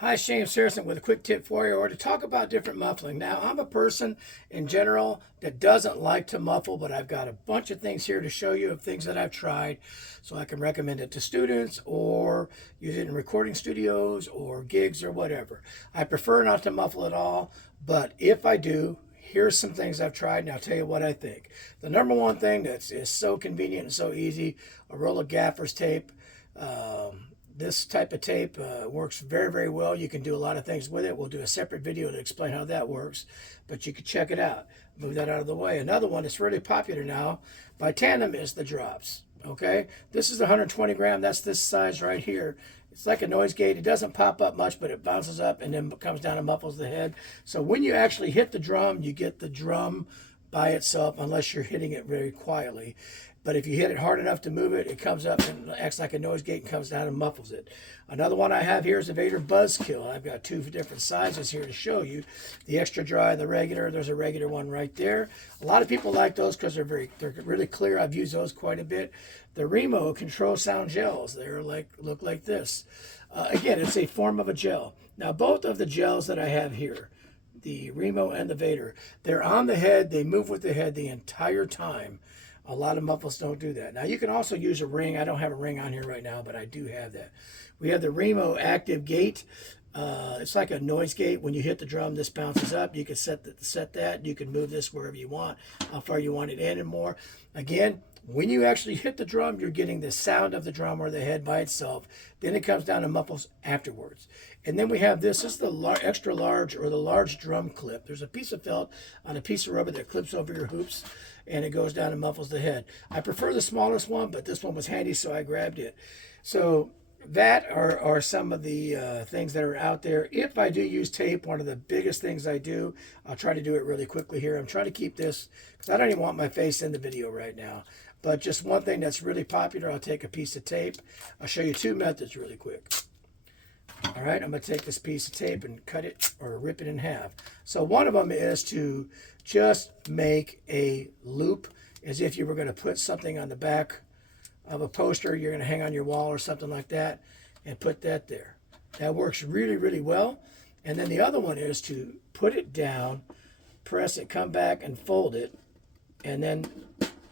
Hi, Shane Saracen with a quick tip for you, or to talk about different muffling. Now, I'm a person in general that doesn't like to muffle, but I've got a bunch of things here to show you of things that I've tried so I can recommend it to students or use it in recording studios or gigs or whatever. I prefer not to muffle at all, but if I do, here's some things I've tried and I'll tell you what I think. The number one thing that is so convenient and so easy, a roll of gaffer's tape. This type of tape works very, very well. You can do a lot of things with it. We'll do a separate video to explain how that works, but you can check it out. Move that out of the way. Another one that's really popular now by Tandem is the drops. Okay, this is 120 gram. That's this size right here. It's like a noise gate. It doesn't pop up much, but it bounces up and then comes down and muffles the head. So when you actually hit the drum, you get the drum by itself unless you're hitting it very quietly. But if you hit it hard enough to move it, it comes up and acts like a noise gate and comes down and muffles it. Another one I have here is a Vader Buzzkill. I've got two different sizes here to show you. The extra dry and the regular. There's a regular one right there. A lot of people like those because they're really clear. I've used those quite a bit. The Remo Control Sound Gels. They're look like this. Again, it's a form of a gel. Now both of the gels that I have here, the Remo and the Vader, they're on the head. They move with the head the entire time. A lot of muffles don't do that. Now you can also use a ring. I don't have a ring on here right now, but I do have that. We have the Remo Active Gate. It's like a noise gate. When you hit the drum, this bounces up. You can set that. You can move this wherever you want, how far you want it in and more. Again, when you actually hit the drum, you're getting the sound of the drum or the head by itself. Then it comes down and muffles afterwards. And then we have this. This is the extra large or the large drum clip. There's a piece of felt on a piece of rubber that clips over your hoops, and it goes down and muffles the head. I prefer the smallest one, but this one was handy, so I grabbed it. So that are some of the things that are out there. If I do use tape, one of the biggest things I do, I'll try to do it really quickly here. I'm trying to keep this because I don't even want my face in the video right now. But just one thing that's really popular, I'll take a piece of tape. I'll show you two methods really quick. All right, I'm going to take this piece of tape and cut it or rip it in half. So one of them is to just make a loop as if you were going to put something on the back of a poster you're going to hang on your wall or something like that, and put that there. That works really, really well. And then the other one is to put it down, press it, come back and fold it, and then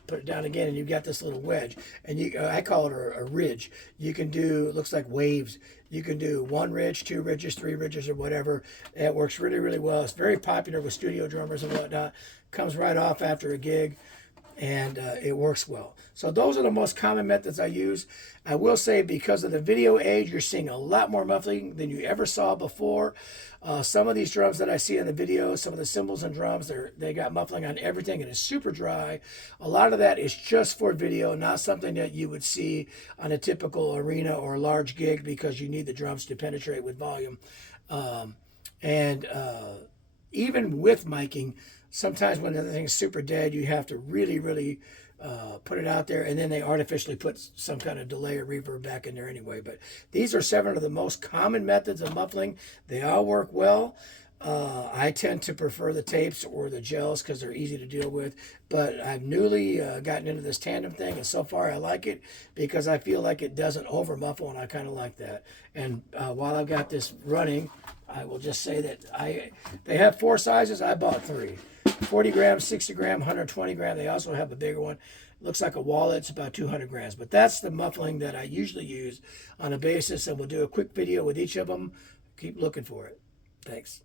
put it down again, and you've got this little wedge. And I call it a ridge. You can do, it looks like waves. You can do one ridge, two ridges, three ridges, or whatever. It works really, really well. It's very popular with studio drummers and whatnot. Comes right off after a gig, and it works well. So those are the most common methods I use. I will say, because of the video age, you're seeing a lot more muffling than you ever saw before. Some of these drums that I see in the videos, some of the cymbals and drums, they got muffling on everything, and it's super dry. A lot of that is just for video, not something that you would see on a typical arena or large gig, because you need the drums to penetrate with volume. And even with miking, sometimes when the thing's super dead, you have to really, really put it out there, and then they artificially put some kind of delay or reverb back in there anyway. But these are 7 of the most common methods of muffling. They all work well. I tend to prefer the tapes or the gels because they're easy to deal with. But I've newly gotten into this tandem thing, and so far I like it because I feel like it doesn't over muffle, and I kind of like that. And while I've got this running, I will just say that they have 4 sizes. I bought 3. 40 grams, 60 gram, 120 gram. They also have a bigger one. It looks like a wallet. It's about 200 grams. But that's the muffling that I usually use on a basis, and we'll do a quick video with each of them. Keep looking for it. Thanks.